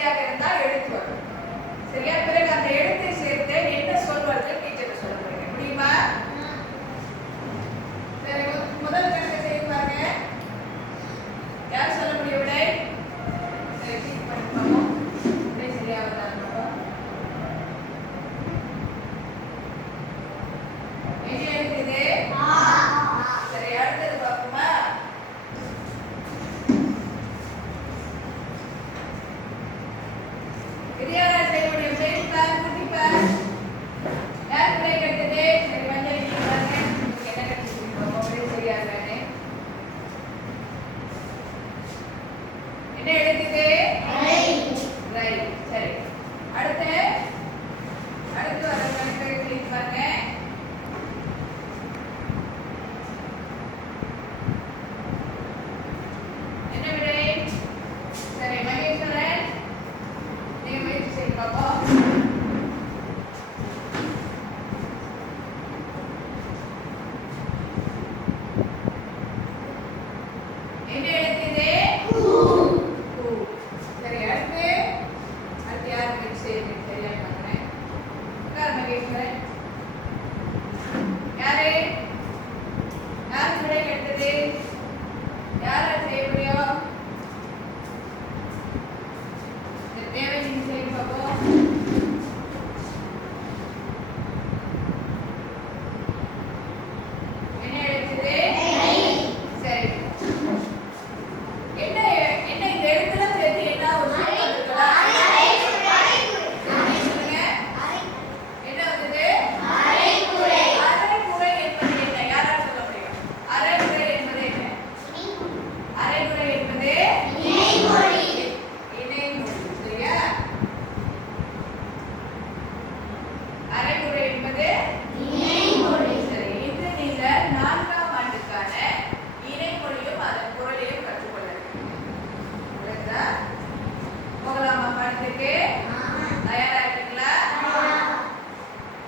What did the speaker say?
சரியாக இருந்தால் எழுத்து வரும். சரியா? பிறகு அந்த எழுத்தை சேர்த்து என்ன சொல்வது டீச்சர் சொல்ல முடியுமா? சரி, முதல் கணக்கை செய்து பாருங்க. யார் சொல்ல முடியும் விடை? சரி, டீச் பண்ணி பார்ப்போம். விடை சரியாக பார்ப்போம். என்ன எழுத்து இது? சரி, அடுத்தது பார்ப்போமா? இது யாரா செய்ய முடியும்? பேசுப்பார், குட்டிப்பார். யார் விடை கட்டுது? சரி, மஞ்சள் நீங்க பாருங்க. என்ன கட்டுறீங்க? விடை சரியாகவே. என்ன எழுத்துது? ரைட். சரி, அடுத்து வர கணக்கை செய்து பாருங்க.